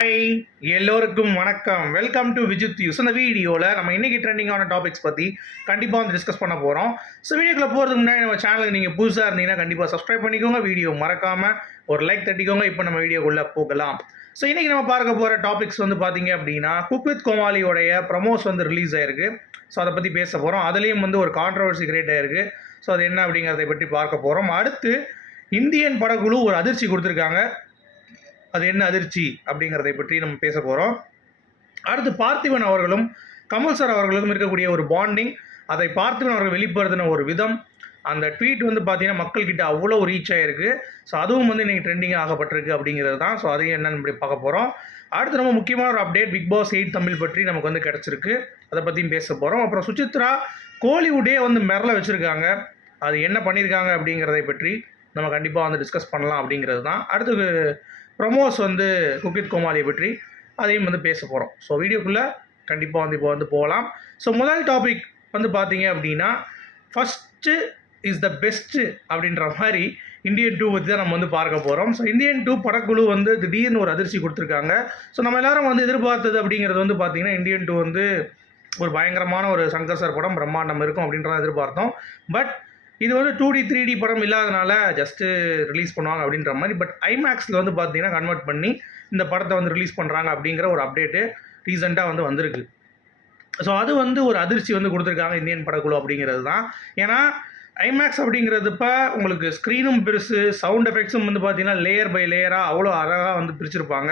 Hi எல்லோருக்கும் வணக்கம். Welcome to Vijith use இந்த வீடியோவில் நம்ம இன்றைக்கி ட்ரெண்டிங்கான டாபிக்ஸ் பற்றி கண்டிப்பாக வந்து டிஸ்கஸ் பண்ண போகிறோம் ஸோ வீடியோக்குள்ளே போகிறதுக்கு முன்னாடி நம்ம சேனலுக்கு நீங்கள் புதுசாக இருந்தீங்கன்னா கண்டிப்பாக சப்ஸ்கிரைப் பண்ணிக்கோங்க. வீடியோ மறக்காமல் ஒரு லைக் தட்டிக்கோங்க. இப்போ நம்ம வீடியோக்குள்ளே போகலாம். ஸோ இன்றைக்கி நம்ம பார்க்க போகிற டாபிக்ஸ் வந்து பார்த்தீங்க அப்படின்னா குக் வித் கோமாளியோடைய ப்ரமோஸ் வந்து ரிலீஸ் ஆயிருக்கு. ஸோ அதை பற்றி பேச போகிறோம் அதுலேயும் வந்து ஒரு கான்ட்ரவர்சி கிரியேட் ஆயிருக்கு. ஸோ அது என்ன அப்படிங்கிறத பற்றி பார்க்க போகிறோம் அடுத்து இந்தியன் படக்குழு ஒரு அதிர்ச்சி கொடுத்துருக்காங்க. அது என்ன அதிர்ச்சி அப்படிங்கிறதை பற்றி நம்ம பேச போகிறோம் அடுத்து பார்த்திபன் அவர்களும் கமல் சார் அவர்களுக்கும் இருக்கக்கூடிய ஒரு பாண்டிங் அதை பார்த்திபன் அவர்கள் வெளிப்படுத்தின ஒரு விதம். அந்த ட்வீட் வந்து பார்த்தீங்கன்னா மக்கள்கிட்ட அவ்வளோ ரீச் ஆகிருக்கு ஸோ அதுவும் வந்து இன்றைக்கி ட்ரெண்டிங் ஆகப்பட்டிருக்கு அப்படிங்கிறது தான். ஸோ அதையும் என்னன்னு இப்படி பார்க்க போகிறோம் அடுத்து ரொம்ப முக்கியமான ஒரு update Bigg Boss eight Tamil பற்றி நமக்கு வந்து கிடச்சிருக்கு. அதை பற்றியும் பேச போகிறோம் அப்புறம் சுசித்ரா கோலிவுட்டே வந்து மிரள வச்சுருக்காங்க. அது என்ன பண்ணியிருக்காங்க அப்படிங்கிறதை பற்றி நம்ம கண்டிப்பாக வந்து டிஸ்கஸ் பண்ணலாம் அப்படிங்கிறது தான். அடுத்து ப்ரமோஸ் வந்து குக்கித் கோமாலியை பற்றி அதையும் வந்து பேச போகிறோம் ஸோ வீடியோக்குள்ளே கண்டிப்பாக வந்து இப்போ வந்து போகலாம். ஸோ முதல் டாபிக் வந்து பார்த்தீங்க அப்படின்னா ஃபஸ்ட்டு இஸ் த பெஸ்ட்டு அப்படின்ற மாதிரி இந்தியன் டூ பற்றி தான் நம்ம வந்து பார்க்க போகிறோம் ஸோ இந்தியன் டூ படக்குழு வந்து திடீர்னு ஒரு அதிர்ச்சி கொடுத்துருக்காங்க. ஸோ நம்ம எல்லாரும் வந்து எதிர்பார்த்தது அப்படிங்கிறது வந்து பார்த்திங்கன்னா இந்தியன் டூ வந்து ஒரு பயங்கரமான ஒரு சங்கர் சார் படம் பிரம்மாண்டம் இருக்கும் அப்படின்றத எதிர்பார்த்தோம். பட் இது வந்து டூ டி த்ரீ டி படம் இல்லாதனால ஜஸ்ட்டு ரிலீஸ் பண்ணுவாங்க அப்படின்ற மாதிரி பட் ஐமேக்ஸில் வந்து பார்த்தீங்கன்னா கன்வெர்ட் பண்ணி இந்த படத்தை வந்து ரிலீஸ் பண்ணுறாங்க அப்படிங்கிற ஒரு அப்டேட்டு ரீசெண்டாக வந்து வந்திருக்கு. ஸோ அது வந்து ஒரு அதிர்ச்சி வந்து கொடுத்துருக்காங்க இந்தியன் படக்குழு அப்படிங்கிறது தான். ஏன்னா ஐமேக்ஸ் அப்படிங்கிறதுப்ப உங்களுக்கு ஸ்க்ரீனும் பெருசு சவுண்ட் எஃபெக்ட்ஸும் வந்து பார்த்தீங்கன்னா லேயர் பை லேயராக அவ்வளோ அழகாக வந்து பிரிச்சிருப்பாங்க.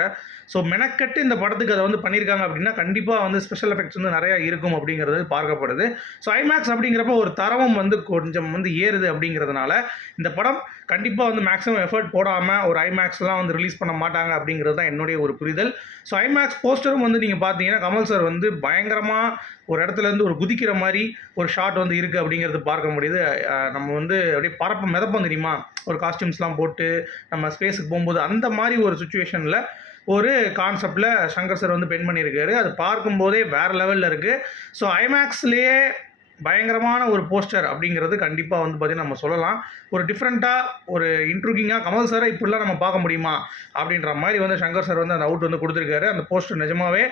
ஸோ மெனக்கட்டு இந்த படத்துக்கு அதை வந்து பண்ணியிருக்காங்க அப்படின்னா கண்டிப்பாக வந்து ஸ்பெஷல் எஃபெக்ட்ஸ் வந்து நிறையா இருக்கும் அப்படிங்கிறது பார்க்கப்படுது. ஸோ ஐமேக்ஸ் அப்படிங்கிறப்ப ஒரு தரமும் வந்து கொஞ்சம் வந்து ஏறுது அப்படிங்கிறதுனால இந்த படம் கண்டிப்பாக வந்து மேக்ஸிமம் எஃபர்ட் போடாமல் ஒரு ஐமேக்ஸ்லாம் வந்து ரிலீஸ் பண்ண மாட்டாங்க அப்படிங்கிறது தான் என்னுடைய ஒரு புரிதல். ஸோ ஐமேக்ஸ் போஸ்டரும் வந்து நீங்கள் பார்த்தீங்கன்னா கமல் சார் வந்து பயங்கரமாக ஒரு இடத்துல இருந்து ஒரு குதிக்கிற மாதிரி ஒரு ஷாட் வந்து இருக்குது அப்படிங்கிறது பார்க்க முடியுது. நம்ம வந்து அப்படியே பரப்ப மிதப்போம் தெரியுமா? ஒரு காஸ்டியூம்ஸ்லாம் போட்டு நம்ம ஸ்பேஸுக்கு போகும்போது அந்த மாதிரி ஒரு சுச்சுவேஷனில் ஒரு கான்செப்டில் சங்கர் சார் வந்து பென் பண்ணியிருக்காரு. அது பார்க்கும்போதே வேறு லெவலில் இருக்குது ஸோ ஐமேக்ஸ்லேயே பயங்கரமான ஒரு போஸ்டர் அப்படிங்கிறது கண்டிப்பாக வந்து பார்த்திங்கன்னா நம்ம சொல்லலாம். ஒரு டிஃப்ரெண்ட்டாக ஒரு இன்ட்ருக்கிங்காக கமல் சாரை இப்படிலாம் நம்ம பார்க்க முடியுமா? அப்படின்ற மாதிரி வந்து சங்கர் சார் வந்து அந்த அவுட் வந்து கொடுத்துருக்காரு. அந்த போஸ்டர் நிஜமாவே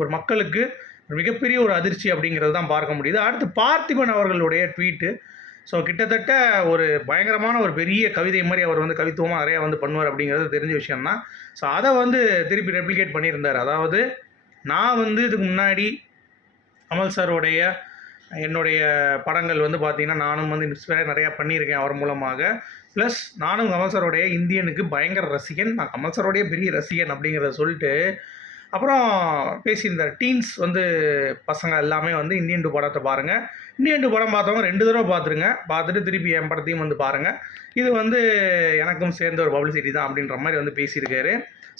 ஒரு மக்களுக்கு மிகப்பெரிய ஒரு அதிர்ச்சி அப்படிங்கிறது தான் பார்க்க முடியுது. அடுத்து பார்த்திபன் அவர்களுடைய ட்வீட்டு ஸோ கிட்டத்தட்ட ஒரு பயங்கரமான ஒரு பெரிய கவிதை மாதிரி அவர் வந்து கவித்துவமாக நிறையா வந்து பண்ணுவார் அப்படிங்கிறது தெரிஞ்ச விஷயம்தான். ஸோ அதை வந்து திருப்பி ரெப்ளிகேட் பண்ணியிருந்தார். அதாவது நான் வந்து இதுக்கு முன்னாடி கமல் சாருடைய என்னுடைய படங்கள் வந்து பார்த்திங்கன்னா நானும் வந்து இன்ஸ்பயர் நிறையா பண்ணியிருக்கேன் அவர் மூலமாக. ப்ளஸ் நானும் கமல் சாருடைய இந்தியனுக்கு பயங்கர ரசிகன். நான் கமல் சாருடைய பெரிய ரசிகன் அப்படிங்கிறத சொல்லிட்டு அப்புறம் பேசியிருந்தார் டீன்ஸ் வந்து பசங்க எல்லாமே வந்து இந்தியன் டூ படத்தை பாருங்கள் இந்தியன் டூ படம் பார்த்தவங்க ரெண்டு தடவை பார்த்துருங்க. பார்த்துட்டு திருப்பி என் படத்தையும் வந்து பாருங்கள் இது வந்து எனக்கும் சேர்ந்த ஒரு பப்ளிசிட்டி தான் அப்படின்ற மாதிரி வந்து பேசியிருக்காரு.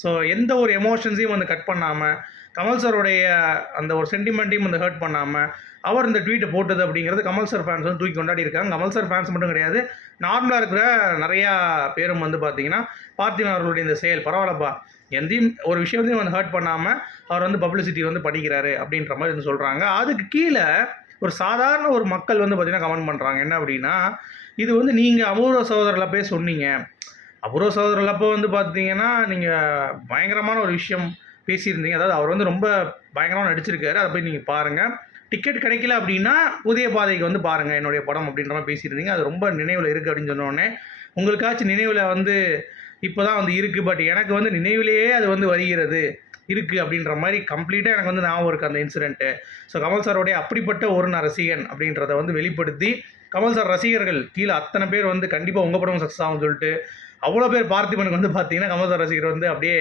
ஸோ எந்த ஒரு எமோஷன்ஸையும் வந்து கட் பண்ணாமல் கமல் சாருடைய அந்த ஒரு சென்டிமெண்ட்டையும் வந்து ஹர்ட் பண்ணாமல் அவர் இந்த ட்வீட்டை போட்டது அப்படிங்கிறது கமல் சார் ஃபேன்ஸ் வந்து தூக்கி கொண்டாடி இருக்காங்க. கமல் சார் ஃபேன்ஸ் மட்டும் கிடையாது நார்மலாக இருக்கிற நிறையா பேரும் வந்து பார்த்தீங்கன்னா பார்த்திபன் அவர்களுடைய இந்த செயல் பரவாயில்லப்பா. எந்தையும் ஒரு விஷயத்தையும் வந்து ஹர்ட் பண்ணாமல் அவர் வந்து பப்ளிசிட்டி வந்து படிக்கிறாரு அப்படின்ற மாதிரி வந்து சொல்கிறாங்க அதுக்கு கீழே ஒரு சாதாரண ஒரு மக்கள் வந்து பார்த்திங்கன்னா கமெண்ட் பண்ணுறாங்க என்ன அப்படின்னா இது வந்து நீங்கள் அபூர்வ சகோதரில் போய் சொன்னீங்க. அபூர்வ சகோதரில் அப்போ வந்து பார்த்தீங்கன்னா நீங்கள் பயங்கரமான ஒரு விஷயம் பேசியிருந்தீங்க. அதாவது அவர் வந்து ரொம்ப பயங்கரமாக நடிச்சிருக்காரு. அதை போய் நீங்கள் பாருங்கள் டிக்கெட் கிடைக்கல அப்படின்னா புதிய பாதைக்கு வந்து பாருங்கள் என்னுடைய படம் அப்படின்ற மாதிரி பேசியிருந்தீங்க. அது ரொம்ப நினைவில் இருக்குது அப்படின்னு சொன்னோடனே உங்களுக்காச்சும் நினைவில் வந்து இப்போ தான் வந்து இருக்குது பட் எனக்கு வந்து நினைவிலேயே அது வந்து வருகிறது. இருக்குது அப்படின்ற மாதிரி கம்ப்ளீட்டாக எனக்கு வந்து ஞாபகம் இருக்குது அந்த இன்சிடென்ட்டு ஸோ கமல் சாரோடைய அப்படிப்பட்ட ஒரு நான் ரசிகன் அப்படின்றத வந்து வெளிப்படுத்தி கமல் சார் ரசிகர்கள் கீழே அத்தனை பேர் வந்து கண்டிப்பாக உங்கள் படம் சக்ஸஸ் ஆகும்னு சொல்லிட்டு அவ்வளோ பேர் பார்த்திபனுக்கு வந்து பார்த்தீங்கன்னா கமல் சார் ரசிகர் வந்து அப்படியே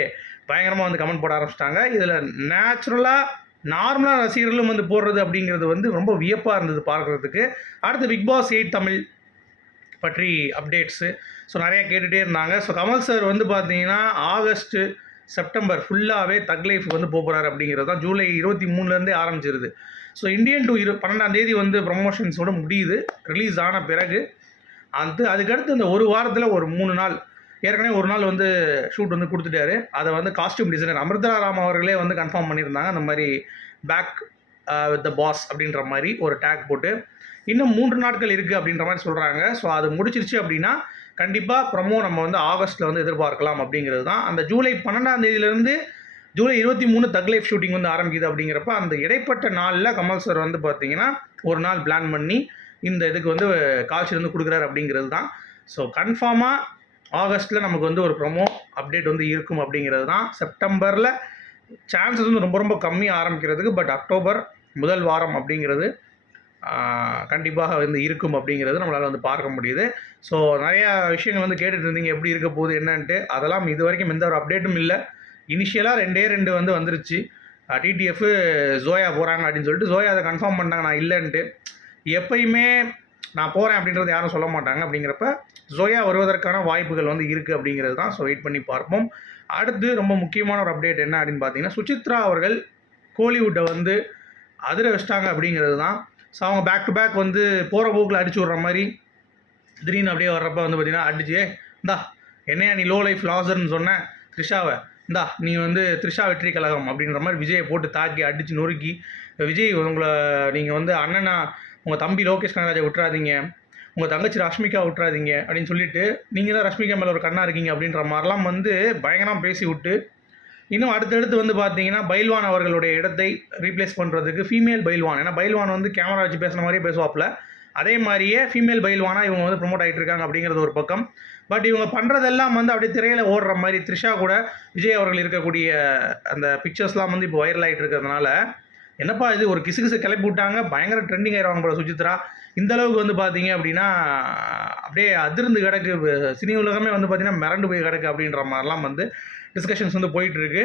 பயங்கரமாக வந்து கமெண்ட் போட ஆரம்பிச்சிட்டாங்க. இதில் நேச்சுரலாக நார்மலாக ரசிகர்களும் வந்து போடுறது அப்படிங்கிறது வந்து ரொம்ப வியப்பாக இருந்தது பார்க்குறதுக்கு. அடுத்து பிக் பாஸ் எயிட் தமிழ். பற்றி அப்டேட்ஸு ஸோ நிறையா கேட்டுகிட்டே இருந்தாங்க. ஸோ கமல் சார் வந்து பார்த்தீங்கன்னா ஆகஸ்ட்டு செப்டம்பர் ஃபுல்லாகவே தக் லைஃப் வந்து போகிறாரு அப்படிங்கிறது தான். ஜூலை இருபத்தி மூணுலேருந்தே ஆரம்பிச்சிருது. ஸோ இந்தியன் டூ இரு பன்னெண்டாம் தேதி வந்து ப்ரமோஷன்ஸோட முடியுது. ரிலீஸ் ஆன பிறகு. அது அதுக்கடுத்து இந்த ஒரு வாரத்தில் ஒரு மூணு நாள். ஏற்கனவே ஒரு நாள் வந்து ஷூட் வந்து கொடுத்துட்டாரு. அதை வந்து காஸ்டியூம் டிசைனர் அமிர்தா ராம் அவர்களே வந்து கன்ஃபார்ம் பண்ணியிருந்தாங்க. அந்த மாதிரி பேக் வித் த பாஸ் அப்படின்ற மாதிரி ஒரு டேக் போட்டு. இன்னும் மூன்று நாட்கள் இருக்குது அப்படின்ற மாதிரி சொல்கிறாங்க ஸோ அது முடிச்சிருச்சு அப்படின்னா கண்டிப்பாக ப்ரமோ நம்ம வந்து ஆகஸ்ட்டில் வந்து எதிர்பார்க்கலாம் அப்படிங்கிறது தான். அந்த ஜூலை பன்னெண்டாம் தேதியிலேருந்து ஜூலை இருபத்தி மூணு தக் லைஃப் ஷூட்டிங் வந்து ஆரம்பிக்குது அப்படிங்கிறப்ப அந்த இடைப்பட்ட நாளில் கமல் சார் வந்து பார்த்தீங்கன்னா ஒரு நாள் பிளான் பண்ணி இந்த இதுக்கு வந்து கால்ஷீட் வந்து கொடுக்குறாரு அப்படிங்கிறது தான். ஸோ கன்ஃபார்மாக ஆகஸ்ட்டில் நமக்கு வந்து ஒரு ப்ரொமோ அப்டேட் வந்து இருக்கும் அப்படிங்கிறது தான். செப்டம்பரில் சான்சஸ் வந்து ரொம்ப ரொம்ப கம்மியாக ஆரம்பிக்கிறதுக்கு பட் அக்டோபர் முதல் வாரம் அப்படிங்கிறது கண்டிப்பாக வந்து இருக்கும் அப்படிங்கிறது நம்மளால் வந்து பார்க்க முடியுது. ஸோ நிறையா விஷயங்கள் வந்து கேட்டுட்டு இருந்தீங்க எப்படி இருக்க போகுது என்னன்ட்டு. அதெல்லாம் இது வரைக்கும் எந்த ஒரு அப்டேட்டும் இல்லை. இனிஷியலாக ரெண்டே ரெண்டு வந்து வந்துருச்சு. டிடிஎஃப் ஜோயா போகிறாங்க அப்படின்னு சொல்லிட்டு ஜோயா அதை கன்ஃபார்ம் பண்ணாங்க நான் இல்லைன்ட்டு. எப்பயுமே நான் போகிறேன் அப்படின்றது யாரும் சொல்ல மாட்டாங்க. அப்படிங்கிறப்ப ஜோயா வருவதற்கான வாய்ப்புகள் வந்து இருக்குது அப்படிங்கிறது தான். ஸோ வெயிட் பண்ணி பார்ப்போம். அடுத்து ரொம்ப முக்கியமான ஒரு அப்டேட் என்ன அப்படின்னு பார்த்தீங்கன்னா சுசித்ரா அவர்கள் கோலிவுட்டை வந்து அதிர வச்சிட்டாங்க அப்படிங்கிறது தான். ஸோ அவங்க பேக் டு பேக் வந்து போகிற போக்கில் அடிச்சு விட்ற மாதிரி திடீர்னு அப்படியே வர்றப்ப வந்து பார்த்தீங்கன்னா அடிச்சு இந்தா என்னையா நீ லோ லைஃப் லாசர்னு சொன்னேன் த்ரிஷாவை இந்தா நீ வந்து த்ரிஷா வெற்றி கழகம் அப்படின்ற மாதிரி விஜயை போட்டு தாக்கி அடித்து நொறுக்கி விஜய் உங்களை நீங்கள் வந்து அண்ணனா உங்கள் தம்பி லோகேஷ் கனகராஜை விட்டுறாதீங்க உங்கள் தங்கச்சி ரஷ்மிகா விட்டுறாதீங்க அப்படின்னு சொல்லிட்டு நீங்கள் தான் ரஷ்மிகா மேலே ஒரு கண்ணா இருக்கீங்க அப்படின்ற மாதிரிலாம் வந்து பயங்கரமாக பேசி விட்டு இன்னும் அடுத்தடுத்து வந்து பார்த்தீங்கன்னா பைல்வான் அவர்களுடைய இடத்தை ரீப்ளேஸ் பண்ணுறதுக்கு ஃபீமேல் பைல்வான். ஏன்னா பைல்வான் வந்து கேமரா வச்சு பேசுன மாதிரியே பேசுவாப்புல. அதே மாதிரியே ஃபீமேல் பைல்வானாக இவங்க வந்து ப்ரொமோட் ஆகிட்டு இருக்காங்க அப்படிங்கிறது ஒரு பக்கம். பட் இவங்க பண்ணுறதெல்லாம் வந்து அப்படியே திரையில் ஓடுற மாதிரி த்ரிஷா கூட விஜய் அவர்கள் இருக்கக்கூடிய அந்த பிக்சர்ஸ்லாம் வந்து இப்போ வைரல் ஆகிட்டு இருக்கிறதுனால என்னப்பா இது? ஒரு கிசு கிசு கிளப்பி விட்டாங்க. பயங்கர ட்ரெண்டிங் ஆயிடுவாங்க போல சுஜித்ரா. இந்த அளவுக்கு வந்து பார்த்தீங்க அப்படின்னா அப்படியே அதிர்ந்து கிடக்கு. சினி உலகமே வந்து பார்த்தீங்கன்னா மிரண்டு போய் கிடக்கு அப்படின்ற மாதிரிலாம் வந்து டிஸ்கஷன்ஸ் வந்து போயிட்டுருக்கு.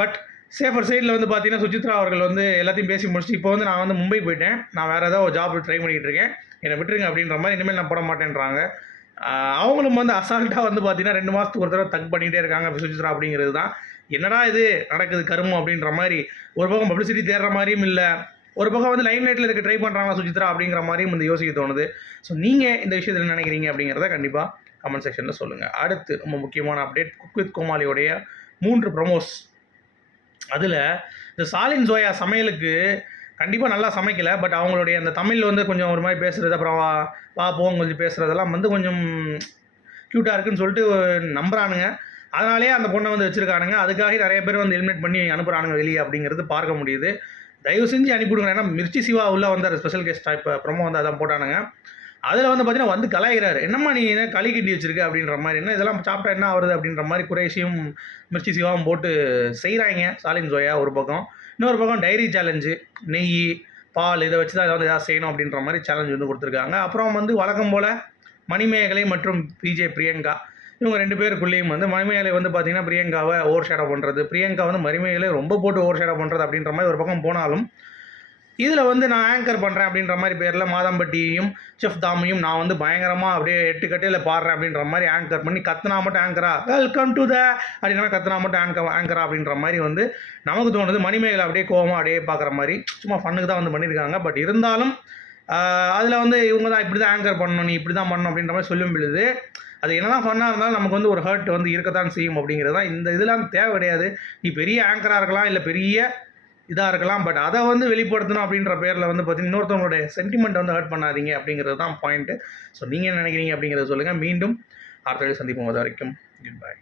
பட் சேஃபர் சைடில் வந்து பார்த்தீங்கன்னா சுசித்ரா அவர்கள் வந்து எல்லாத்தையும் பேசி முடிச்சுட்டு இப்போ வந்து நான் வந்து மும்பை போயிட்டேன். நான் வேறு ஏதாவது ஒரு ஜாப் ட்ரை பண்ணிகிட்டு இருக்கேன். என்னை விட்டுருங்க அப்படின்ற மாதிரி இனிமேல் நான் போட மாட்டேன்றாங்க. அவங்களும் வந்து அசால்ட்டாக வந்து பார்த்தீங்கன்னா ரெண்டு மாதத்துக்கு ஒரு தடவை தக் பண்ணிகிட்டே இருக்காங்க சுஜித்ரா அப்படிங்கிறது தான். என்னடா இது நடக்குது கருமம் அப்படின்ற மாதிரி. ஒரு பக்கம் பப்ளிசிட்டி தேடுற மாதிரியும் இல்லை. ஒரு பக்கம் வந்து லைம் லைட்டில் இருக்க ட்ரை பண்ணுறாங்க சுசித்ரா அப்படிங்கிற மாதிரியும் வந்து யோசிக்க தோணுது. ஸோ நீங்கள் இந்த விஷயத்தில் நினைக்கிறீங்க அப்படிங்கிறத கண்டிப்பாக கமெண்ட் செக்ஷனில் சொல்லுங்கள் அடுத்து ரொம்ப முக்கியமான அப்டேட் குக் வித் கோமாளியோடைய மூன்று ப்ரொமோஸ் அதில் இந்த சாலின் ஜோயா சமையலுக்கு கண்டிப்பாக நல்லா சமைக்கலை பட் அவங்களுடைய அந்த தமிழ் வந்து கொஞ்சம் ஒரு மாதிரி பேசுகிறது அப்புறம் வா வா போங்க கொஞ்சம் பேசுகிறதெல்லாம் வந்து கொஞ்சம் க்யூட்டாக இருக்குன்னு சொல்லிட்டு நம்புகிறானுங்க அதனாலேயே அந்த பொண்ணை வந்து வச்சுருக்கானுங்க. அதுக்காக நிறைய பேர் வந்து எலிமினேட் பண்ணி அனுப்புகிறானுங்க வெளியே அப்படிங்கிறது பார்க்க முடியுது. தயவு செஞ்சு அனுப்பிவிடுங்க. ஏன்னா மிர்ச்சி சிவா உள்ளே வந்தார் ஸ்பெஷல் கெஸ்ட் இப்போ ப்ரொமோ வந்து அதான் போட்டானுங்க. அதில் வந்து பார்த்தீங்கன்னா வந்து கலாயிறாரு என்னம்மா நீ என்ன களி கட்டி வச்சிருக்க அப்படின்ற மாதிரி? என்ன இதெல்லாம் சாப்பிட்டா என்ன ஆகுது அப்படின்ற மாதிரி குறைசியும் மிர்ச்சி சிவாவும் போட்டு செய்கிறாங்க சாலின் ஜோயா ஒரு பக்கம். இன்னொரு பக்கம் டைரி சேலஞ்சு நெய் பால் இதை வச்சு தான் ஏதாவது ஏதாவது செய்யணும் அப்படின்ற மாதிரி சேலஞ்ச் வந்து கொடுத்துருக்காங்க. அப்புறம் வந்து வழக்கம் போல் மணிமேகலை மற்றும் பிஜே பிரியங்கா. இவங்க ரெண்டு பேருக்குள்ளேயும் வந்து மணிமேகலை வந்து பார்த்தீங்கன்னா பிரியங்காவை ஓவர் ஷேடோ பண்ணுறது பிரியங்கா வந்து மணிமேகலை ரொம்ப போட்டு ஓவர் ஷேடோ பண்ணுறது அப்படின்ற மாதிரி ஒரு பக்கம் போனாலும் இதில் வந்து நான் ஆங்கர் பண்ணுறேன் அப்படின்ற மாதிரி பேரில் மாதம்பட்டியையும் செஃப் தாமையும் நான் வந்து பயங்கரமாக அப்படியே எட்டு கட்டையில் பாடுறேன் அப்படின்ற மாதிரி ஆங்கர் பண்ணி கத்துனா மட்டும் ஆங்கரா வெல்கம் டு த அப்படின்ற மாதிரி கத்துனா மட்டும் ஆங்கர் ஆங்கரா அப்படின்ற மாதிரி வந்து நமக்கு தோணுது. மணிமேகலை அப்படியே கோவமாக அப்படியே பார்க்குற மாதிரி சும்மா ஃபண்ணுக்கு தான் வந்து பண்ணியிருக்காங்க. பட் இருந்தாலும் அதில் வந்து இவங்க தான் இப்படி தான் ஆங்கர் பண்ணணும் நீ இப்படி தான் பண்ணணும் அப்படின்ற மாதிரி சொல்லும் பொழுது அது என்னதான் ஃபன்னாக இருந்தாலும் நமக்கு வந்து ஒரு ஹர்ட் வந்து இருக்கத்தான் செய்யும் அப்படிங்கிறது தான். இந்த இதெல்லாம் தேவை கிடையாது. நீ பெரிய ஆங்கராக இருக்கலாம் இல்லை பெரிய இதாக இருக்கலாம். பட் அதை வந்து வெளிப்படுத்தணும் அப்படின்ற பேரில் வந்து பார்த்தீங்கன்னா இன்னொருத்தவங்களுடைய சென்டிமெண்ட் வந்து ஹர்ட் பண்ணாதீங்க அப்படிங்கிறது தான் பாயிண்ட்டு ஸோ நீங்கள் என்ன நினைக்கிறீங்க அப்படிங்கிறத சொல்லுங்கள் மீண்டும் அடுத்த சந்திப்போம். அது வரைக்கும் குட் பை